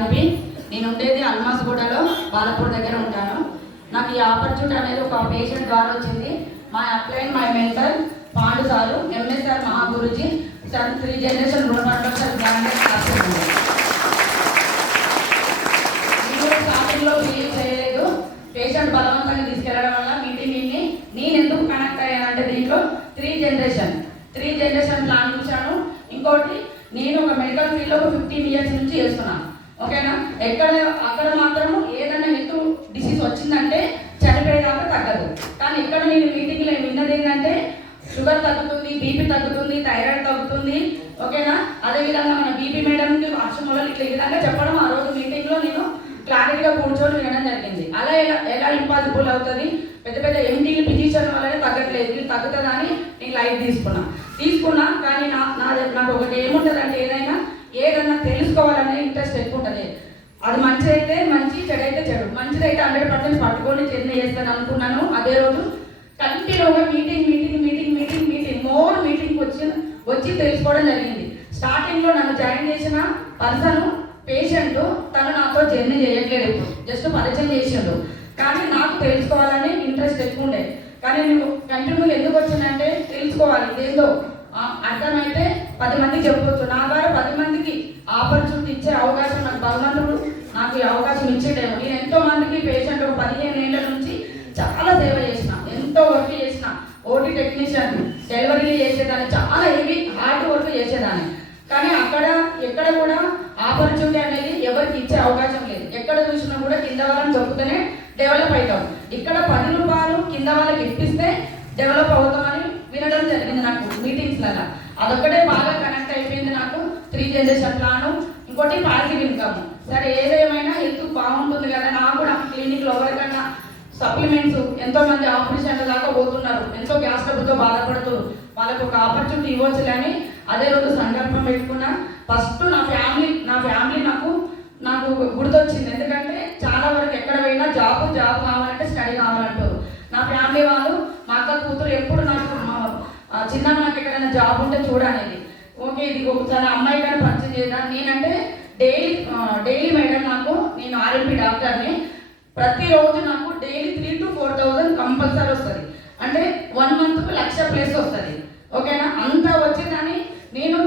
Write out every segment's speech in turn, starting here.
నేను ఉండేది అల్మాస్గూడలో బాలపూర్ దగ్గర ఉంటాను. నాకు ఈ ఆపర్చునిటీ అనేది ఒక పేషెంట్ ద్వారా వచ్చింది. My upline my mentor Pandu sir, MSR మహాగురుజీ సార్, 3 జనరేషన్ రుణపడడం సార్ గ్రాండెడ్ క్లాసెస్ ఉంది. నేను స్టార్టింగ్లో బిలీవ్ చేయలేదు. పేషెంట్ బలవంతంగా తీసుకెళ్లడం వల్ల మీటింగ్ని నేను ఎందుకు కనెక్ట్ అయ్యానంటే దీంట్లో 3 జనరేషన్ ప్లాన్ చూశాను. ఇంకోటి నేను ఒక మెడికల్ ఫీల్డ్లో ఒక 15 ఇయర్స్ నుంచి చేస్తున్నాను. ఓకేనా, అక్కడ మాత్రము ఏదైనా హెల్త్ డిసీజ్ వచ్చిందంటే చనిపోయేదాకా తగ్గదు. కానీ ఇక్కడ నేను మీటింగ్లో విన్నది ఏంటంటే షుగర్ తగ్గుతుంది, బీపీ తగ్గుతుంది, థైరాయిడ్ తగ్గుతుంది. ఓకేనా, అదేవిధంగా మన బీపీ మేడంకి అక్షమూలలు ఇట్లా ఈ విధంగా చెప్పడం ఆ రోజు మీటింగ్లో నేను క్లారిటీగా కూర్చొని వినడం జరిగింది. అలా ఎలా ఇంపాసిబుల్ అవుతుంది, పెద్ద పెద్ద ఎండీలు ఫిజిషియన్ వల్లనే తగ్గట్లేదు, వీళ్ళు తగ్గుతుందని నేను లైట్ తీసుకున్నా. కానీ నాకు ఒకటి ఏముంటుంది అంటే ఏదైనా తెలుసుకోవాలనే ఇంట్రెస్ట్ ఎక్కువ ఉంటుంది. అది మంచి అయితే మంచి, చెడైతే చెడు. మంచిదైతే 100% పట్టుకొని చెంది చేస్తాను అనుకున్నాను. అదే రోజు కంటిన్యూగా మీటింగ్ మోర్ మీటింగ్ వచ్చి తెలుసుకోవడం జరిగింది. స్టార్టింగ్లో నన్ను జాయిన్ చేసిన పర్సన్ పేషెంట్ తను నాతో జర్నీ చేయట్లేదు, జస్ట్ పరిచయం చేసిండు. కానీ నాకు తెలుసుకోవాలని ఇంట్రెస్ట్ ఎక్కువ ఉండేది. కానీ నేను కంటిన్యూగా ఎందుకు వచ్చిందంటే తెలుసుకోవాలి, ఇదేందో అర్థమైతే 10 మందికి చెప్పవచ్చు. నా ద్వారా 10 మందికి ఆపర్చునిటీ ఇచ్చే అవకాశం నాకు భగవంతుడు నాకు ఈ అవకాశం ఇచ్చేటేమో. నేను ఎంతో మందికి పేషెంట్ 15 ఏళ్ళ నుంచి చాలా సేవ చేసిన, ఎంతో వర్క్ చేసిన. ఓటీ టెక్నీషియన్ డెలివరీలు చేసేదాన్ని, చాలా హెవీ హార్డ్ వర్క్ చేసేదాన్ని. కానీ ఎక్కడ కూడా ఆపర్చునిటీ అనేది ఎవరికి ఇచ్చే అవకాశం లేదు. ఎక్కడ చూసినా కూడా కింద వాళ్ళని చెప్పుతూనే డెవలప్ అవుతాం. ఇక్కడ 10 రూపాయలు కింద వాళ్ళకి ఇప్పిస్తే డెవలప్ అవుతామని వినడం జరిగింది నాకు మీటింగ్స్లలో. అదొక్కటే బాగా కనెక్ట్ అయిపోయింది నాకు. 3 జనరేషన్ ప్లాను, ఇంకోటి పాసివ్ ఇన్కమ్. సరే ఏదేమైనా హెల్త్ బాగుంటుంది కదా, నాకు కూడా క్లినిక్లో ఎవరికన్నా సప్లిమెంట్స్, ఎంతో మంది ఆపరేషన్ల దాకా పోతున్నారు, ఎంతో గ్యాస్ ట్రబుల్తో బాధపడుతూ వాళ్ళకు ఒక ఆపర్చునిటీ ఇవ్వచ్చులని అదే రోజు సంకల్పం పెట్టుకున్నా. ఫస్ట్ నా ఫ్యామిలీ నాకు గుర్తొచ్చింది. ఎందుకంటే చాలా వరకు ఎక్కడ పోయినా జాబ్ కావాలంటే స్టడీ కావాలంటారు. నా ఫ్యామిలీ వాళ్ళు, మా అక్క కూతురు ఎప్పుడు నాకు చిన్న నాకు ఎక్కడైనా జాబ్ ఉంటే చూడనేది. ఓకే, ఇది ఒకసారి అమ్మాయి కానీ పరిచయం చేయదా. నేనంటే డైలీ మేడం నేను ఆర్ఎంపీ డాక్టర్ని. ప్రతిరోజు నాకు డైలీ 3,000 to 4,000 కంపల్సరీ వస్తుంది. అంటే 1 monthకు 1,00,000+ వస్తుంది. ఓకేనా, అంతా వచ్చేదాన్ని నేను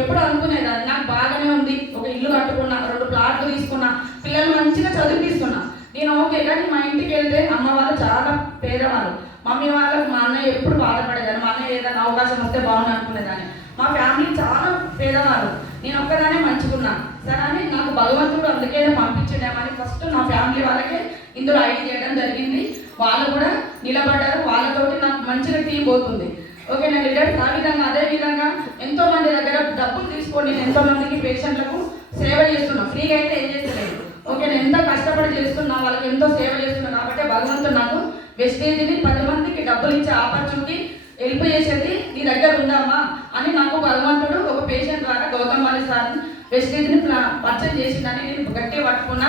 ఎప్పుడు అనుకునేదాన్ని నాకు బాగానే ఉంది, ఒక ఇల్లు కట్టుకున్నా, 2 ప్లాట్లు తీసుకున్నా, పిల్లలు మంచిగా చదివిస్తున్నా నేను. ఓకే, కానీ మా ఇంటికి వెళ్తే అమ్మ వాళ్ళు చాలా పేదవాళ్ళు, మమ్మీ వాళ్ళకి మా అన్నయ్య ఎప్పుడు బాధపడేదాన్ని. మా అన్నయ్య ఏదైనా అవకాశం వస్తే బాగుంది అనుకునేదాన్ని. మా ఫ్యామిలీ చాలా పేదవాళ్ళు, నేను ఒక్కదానే మంచుకున్నా. సరే అని నాకు భగవంతుడు అందుకే పంపించడేమని ఫస్ట్ నా ఫ్యామిలీ వాళ్ళకే ఇందులో ఐడి చేయడం జరిగింది. వాళ్ళు కూడా నిలబడ్డారు, వాళ్ళతోటి నాకు మంచిగా టీం పోతుంది. ఓకే, నేను లీడర్స్ ఆ విధంగా అదే విధంగా ఎంతో మంది దగ్గర డబ్బులు తీసుకొని నేను ఎంతో మందికి పేషెంట్లకు సేవ చేస్తున్నా. ఫ్రీగా అయితే ఏం చేస్తలేదు. ఓకే, నేను ఎంత కష్టపడి చేస్తున్నా, వాళ్ళకి ఎంతో సేవ చేస్తున్నా. కాబట్టి భగవంతుడు నాకు వెస్టేజ్ని 10 మందికి డబ్బులు ఇచ్చే ఆపర్చునిటీ హెల్ప్ చేసేది నీ దగ్గర ఉందమ్మా అని నాకు భగవంతుడు ఒక పేషెంట్ ద్వారా గౌతమ్ వారి సార్ వెస్టేజ్ని పరిచయం చేసిందని నేను గట్టిగా పట్టుకున్నా.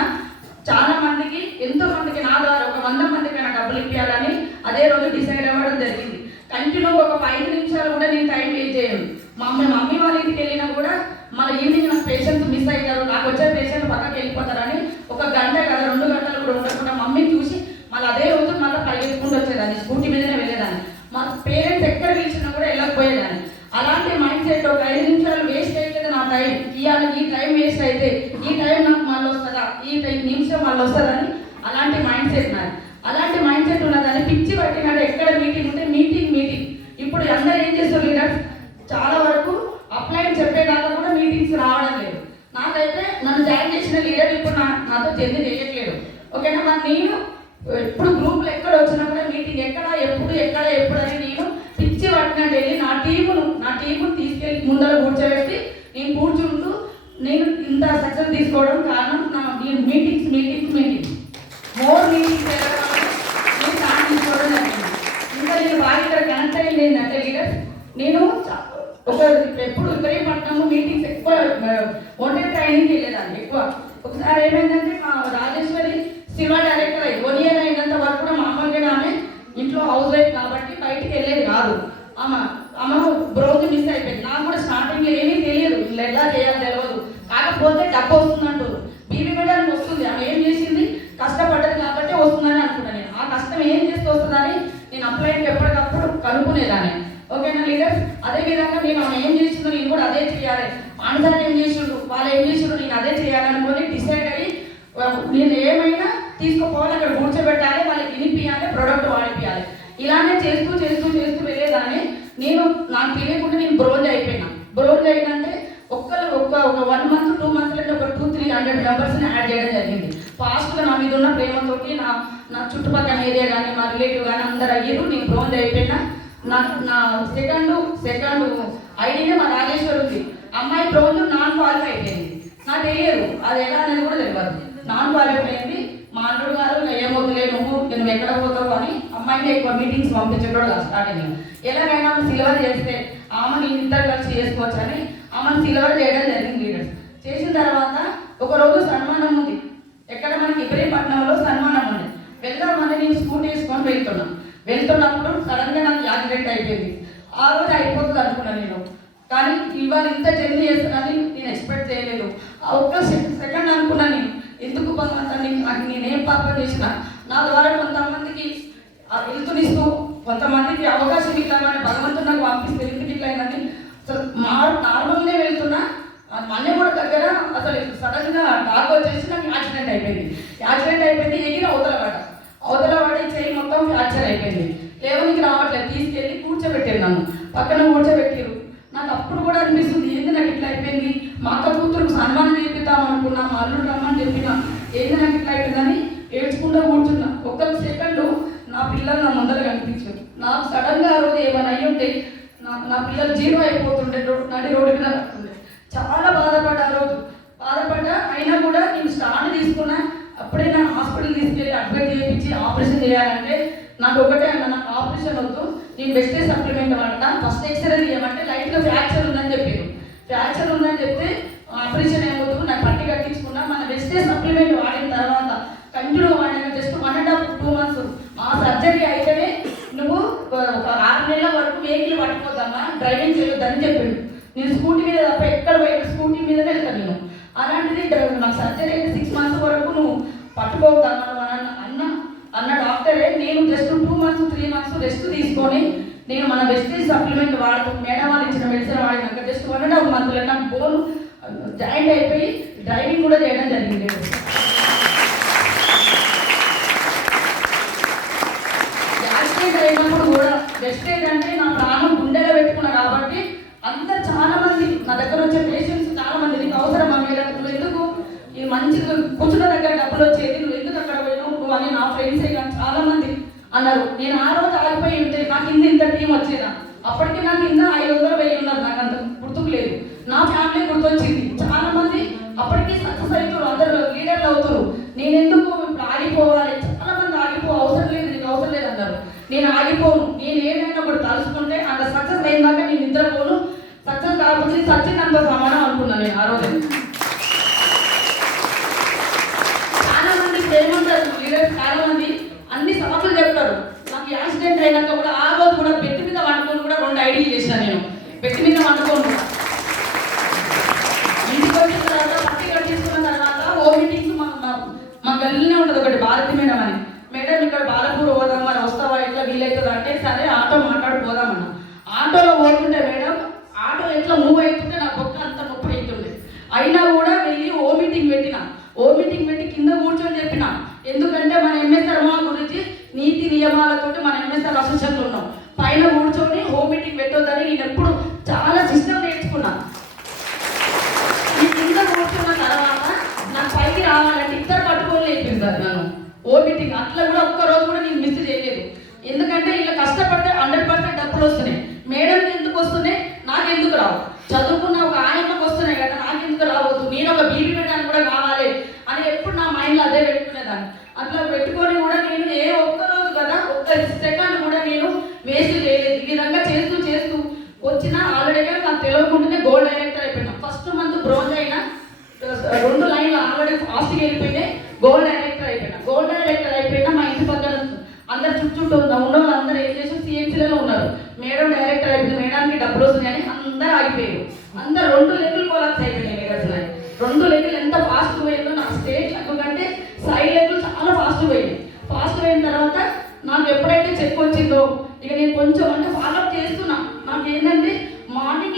చాలా మందికి, ఎంతో మందికి నా ద్వారా ఒక 100 మందికి నా డబ్బులు ఇప్పించాలని అదే రోజు డిసైడ్ అవ్వడం జరిగింది. కంటిన్యూగా ఒక 5 నిమిషాలు కూడా నేను టైం వేస్ట్ చేయను. మమ్మీ వాళ్ళ ఇంటికి వెళ్ళినా కూడా మన ఈవినింగ్ నాకు పేషెంట్స్ మిస్ అవుతారు, నాకు వచ్చే పేషెంట్ పక్కకి వెళ్ళిపోతారని 1 గంట కదా 2 గంటలు కూడా ఉండకుండా మమ్మీని చూసి మళ్ళీ అదే రోజు మళ్ళీ పరిగెత్తుకుంటూ వచ్చేదాన్ని, స్కూటీ మీదనే వెళ్ళేదాన్ని. మా పేరెంట్స్ ఎక్కడ పిలిచినా కూడా వెళ్ళకపోయేదాన్ని. అలాంటి మైండ్ సెట్ ఒక 5 నిమిషాలు వేస్ట్ అయితే నా టైం ఇవ్వాలి, ఈ టైం వేస్ట్ అయితే ఈ టైం నాకు మళ్ళీ వస్తుందా, ఈ నిమిషం మళ్ళీ వస్తుందని అలాంటి మైండ్ సెట్ నాది. అలాంటి మైండ్ సెట్ ఉన్నదని పిచ్చి పట్టినట్టు ఎక్కడ మీటింగ్ ఉంటే మీటింగ్. ఇప్పుడు అందరూ ఏం చేస్తారు లీడర్స్, చాలా వరకు అప్లైన్ చెప్పేదాకా కూడా మీటింగ్స్ రావడం లేదు. నాకైతే నన్ను జాయిన్ చేసిన లీడర్ ఇప్పుడు నాతో జర్నీ చేయట్లేదు. ఓకేనా, మరి నేను ఎప్పుడు గ్రూప్లో ఎక్కడ వచ్చినా కూడా మీటింగ్ ఎప్పుడు అని నేను పిచ్చి పట్టినట్టు వెళ్ళి నా టీమును తీసుకెళ్ళి ముందర కూర్చోబెట్టి నేను కూర్చుంటూ నేను ఇంత సక్సెస్ తీసుకోవడం కారణం నేను మీటింగ్స్ మోర్ మీటింగ్స్ నేను స్టార్ట్ తీసుకోవడం జరిగింది. ఇంకా నేను బాగా ఇక్కడ కనెక్ట్ అయ్యింది ఏంటంటే లీడర్స్, నేను ఎప్పుడు ఇబ్రహీంపట్నం మీటింగ్స్ ఎక్కువ ఒంటే ట్రైనింగ్ వెళ్ళేదాన్ని ఎక్కువ. ఒకసారి ఏమైందంటే మా రాజేశ్వరి సినిమా డైరెక్టర్ అయ్యి 1 year అయినంత వరకు కూడా మామూలుగా ఆమె ఇంట్లో హౌస్ వైఫ్ కాబట్టి బయటికి వెళ్ళేది కాదు. ఆమె బ్రౌజ్ మిస్ అయిపోయింది. నాకు కూడా స్టార్టింగ్లో ఏమీ తెలియదు, ఎలా చేయాలో తెలియదు. కాకపోతే డబ్బు వస్తుందంటారు. బీబీ నేను ఏమైనా తీసుకుపోవాలి, అక్కడ కూర్చోబెట్టాలి, వాళ్ళకి వినిపించాలి, ప్రొడక్ట్ వాడిపించాలి. ఇలానే చేస్తూ చేస్తూ చేస్తూ వెళ్ళేదాన్ని. నాకు తెలియకుండా నేను బ్రోంజ్ అయిపోయినా. బ్రోంజ్ అయిందంటే ఒక 1 month 2 months ఒక 200-300 మెంబర్స్ని యాడ్ చేయడం జరిగింది. ఫాస్ట్గా నా మీద ఉన్న ప్రేమతోటి నా చుట్టుపక్కల ఏరియా కానీ మా రిలేటివ్ కానీ అందరు అయ్యారు. నేను బ్రోంజ్ అయిపోయినా. నా సెకండ్ ఐడియా మా రాజేశ్వరి ఉంది. అమ్మాయి బ్రోంజ్ నాన్ క్వాలిఫై అయిపోయింది. నాకు తెలియదు అది ఎలా అనేది కూడా తెలియదు. నాన్ క్వాలిఫై అయింది. మా అల్లుడు గారు ఏమవుతులే నువ్వు ఎక్కడ పోతావు అని అమ్మాయిని ఎక్కువ మీటింగ్స్ పంపించడం స్టార్టింగ్. ఎలాగైనా సిల్వర్ చేస్తే ఆమెను ఇద్దరు కలిసి చేసుకోవచ్చు అని ఆమెను సిల్వర్ చేయడం జరిగింది లీడర్స్. చేసిన తర్వాత ఒకరోజు సన్మానం ఉంది. ఎక్కడ మనకి ఇబ్రహీంపట్నంలో సన్మానం ఉంది. వెళ్దామని నేను స్కూటీ వేసుకొని వెళ్తున్నప్పుడు సడన్గా నాకు యాక్సిడెంట్ అయిపోయింది. ఆ రోజు అయిపోతుంది అనుకున్నాను నేను. కానీ ఇవాళ ఇంత జర్నీ చేస్తానని నేను ఎక్స్పెక్ట్ చేయలేదు. ఒక్క సెకండ్ అనుకున్నాను నేను, ఎందుకు భగవంతుని నేనేం పాపం చేసిన, నా ద్వారా కొంతమందికి వెళ్తునిస్తూ కొంతమందికి అవకాశం ఇట్లామని భగవంతుడు నాకు పంపిస్తే ఎందుకు ఇట్లా అయిందని నార్మల్నే వెళ్తున్నా. మళ్ళీ కూడా దగ్గర అసలు సడన్గా డాగ్ వచ్చేసి నాకు యాక్సిడెంట్ అయిపోయింది. ఎగిరి అవతల పడి చేయి మొత్తం ఫ్రాక్చర్ అయిపోయింది. లేవనికి రావట్లేదు. తీసుకెళ్ళి కూర్చోబెట్టారు, నన్ను పక్కన కూర్చోబెట్టారు. నాకు అప్పుడు కూడా అనిపిస్తుంది, ఏంది నాకు ఇట్లా అయిపోయింది. మా అక్క కూతురుకు సన్మానం చేపిద్దాం అనుకున్నా, మా అల్లుడు రమ్మని చెప్పిన, ఏంది నాకు ఇట్లా అయిపోయిందని ఏడ్చుకుంటూ కూర్చున్నా. ఒక్క సెకండ్ నా పిల్లలు నా ముందర కనిపించారు. నాకు సడన్గా ఆ రోజు ఏమైనా అయ్యి ఉంటే నా పిల్లలు జీరో అయిపోతుండే, నడి రోడ్డు మీద పడుతుండే. చాలా బాధపడ్డా. ఆ రోజు అయినా కూడా నేను స్టాండ్ తీసుకున్నా. అప్పుడే నాకు హాస్పిటల్ తీసుకెళ్ళి అడ్మిట్ చేయించి ఆపరేషన్ చేయాలంటే నాకు ఒకటే అన్న, నాకు ఆపరేషన్ వద్దు, నేను బెస్ట్ సప్లిమెంట్ వాడతా, ఫస్ట్ ఎక్స్రే తీయమంటే లైట్గా ఫ్రాక్చర్ ఉందని చెప్పారు. ఫ్రాక్చర్ ఉందని చెప్తే ఆపరేషన్ ఏమవుతుంది, నాకు పట్టి కట్టించుకున్నా. మన బెస్ట్ సప్లిమెంట్ వాడిన తర్వాత కంటిన్యూ వాడిన జస్ట్ 1.5-2 months ఆ సర్జరీ అయితేనే నువ్వు ఒక 6 నెలల వరకు వెహికల్ పట్టుకోద్దామా, డ్రైవింగ్ చేయొద్దని చెప్పిండు. నేను స్కూటీ మీద తప్ప ఎక్కడ బయట స్కూటీ మీదనే వెళ్తాను నేను. అలాంటిది నాకు సర్జరీ అయితే 6 months వరకు నువ్వు పట్టుకోవద్దామా అన్న డాక్టరే. నేను జస్ట్ 2 months 3 months రెస్ట్ తీసుకొని నేను మన వెస్టేజ్ సప్లిమెంట్ వాడుతూ మేడం వాళ్ళు ఇచ్చిన మెడిసిన్ వాడినాక జస్ట్ 1.5 months నాకు బోన్ జాయింట్ అయిపోయి డ్రైవింగ్ కూడా చేయడం జరిగింది. యాక్సిడెంట్ అయినప్పుడు కూడా వెస్టేజ్ అంటే నా ప్రాణం గుండెలో పెట్టుకున్నా కాబట్టి అందరు చాలా మంది నా దగ్గర వచ్చే పేషెంట్స్ చాలా మంది, నీకు అవసరం నువ్వు ఎందుకు ఈ మంచి కూర్చున్న దగ్గర డబ్బులు వచ్చేది, నువ్వు ఎందుకు అక్కడ పోయినావు నువ్వు అని నా ఫ్రెండ్సే కానీ చాలా మంది అన్నారు. నేను ఆ రోజు ఆగిపోయి ఉంటే నాకు ఇంత టీం వచ్చేదా. అప్పటికే నాకు 500-1000 ఉన్నారు. నాకు అంత గుర్తుకు లేదు. నా ఫ్యామిలీ గుర్తొచ్చింది. చాలా మంది అప్పటికీ సక్సెస్ అవుతారు, అందరు లీడర్లు అవుతారు. నేను ఎందుకు ఇప్పుడు ఆగిపోవాలి, చాలా మంది అవసరం లేదు, నీకు అవసరం లేదు అన్నారు. నేను ఆగిపోను. నేను ఏదైనా కూడా తలుచుకుంటే అంత సక్సెస్ అయిందాక నేను నిద్రపోను. సక్సెస్ కాకపోతే సచ్చినంత సమానం అనుకున్నాను నేను ఆ రోజు. చాలా మంది ఏమంటారు లీడర్స్, చాలా మంది అన్ని సాకులు చెప్తారు. నాకు యాక్సిడెంట్ అయినాక కూడా ఆ రోజు కూడా బెడ్ మీద వండుకొని కూడా 2 ఐడీలు చేశాను నేను. బెడ్ మీద వండుకోను. ఇంటికి వచ్చిన తర్వాత పట్టి కట్టించుకున్న తర్వాత మీటింగ్స్ మా గల్లీనే ఉంటుంది ఒకటి, భారతి మేడం అని. మేడం ఇక్కడ బాలపూర్ పోదాం మరి వస్తావా, ఎట్లా వీలవుతుంది అంటే సరే ఆటో మాట్లాడి పోదామన్నా. ఆటోలో పోతుంటే మేడం ఆటో ఎట్లా మూవ్ అవుతుంటే నా బొక్క అంత నొప్పి అవుతుండే. అయినా కూడా వెళ్ళి మీటింగ్ పెట్టి కింద కూర్చొని చెప్పిన. ఎందుకంటే మన ఎంఎస్ఆర్ మా గురించి నీతి నియమాలతోటి మన ఎంఎస్ఆర్ అసోసియేషన్లో ఉన్నాం. పైన కూర్చొని మీటింగ్ పెట్టొద్దని నేను ఎప్పుడు చాలా సిస్టమ్ నేర్చుకున్నా. ఈ కింద కూర్చున్న తర్వాత నాకు పైకి రావాలంటే ఇద్దరు పట్టుకొని లేపించారు నన్ను మీటింగ్. అట్లా కూడా ఒక్కరోజు కూడా నేను మిస్ చేయలేదు. ఎందుకంటే ఇలా కష్టపడితే 100% డబ్బులు వస్తున్నాయి. మేడం ఎందుకు వస్తున్నాయి, నాకు ఎందుకు రావు. చదువుకున్న ఒక ఆయనకు వస్తున్నాయి కదా, నాకు ఎందుకు రావద్దు, నేను ఒక బీబీ పెట్టడానికి కూడా కావాలి అని ఎప్పుడు నా మైండ్లో అదే పెట్టుకునేదాన్ని. అట్లా పెట్టుకొని కూడా నేను ఒక్కరోజు కదా, ఒక్క సెకండ్ కూడా నేను వేస్ట్ చేయలేదు. ఈ విధంగా చేస్తూ వచ్చిన ఆల్రెడీగా నాకు తెలియకుండానే గోల్డ్ డైరెక్టర్ అయిపోయినా. ఫస్ట్ మంత్ బ్రోంజ్ అయినా, 2 లైన్లు ఆల్రెడీ ఫాస్ట్గా వెళ్ళిపోయినాయి. గోల్డ్ డైరెక్టర్ అయిపోయినా మా ఇంటి పక్కన అందరు చుట్టూ ఉన్న వాళ్ళందరూ ఏం చేసి సిఎంసీలలో ఉన్నారు. మేడం డైరెక్టర్ అయిపోయింది, మేడానికి డబ్బులు వస్తున్నాయని అందరూ ఆగిపోయారు. అందరు 2 లెవెల్ కొలాప్స్ అయిపోయినాయి. అసలు 2 లెవెల్ ఎంత ఫాస్ట్ పోయిందో నా స్టేట్ కంటే సైడ్ లెవెల్ చాలా ఫాస్ట్ పోయింది. ఫాస్ట్ పోయిన తర్వాత నాకు ఎప్పుడైతే చెక్ వచ్చిందో ఇక నేను కొంచెం అంటే ఫాలోఅప్ చేస్తున్నా. నాకు ఏంటంటే మార్నింగ్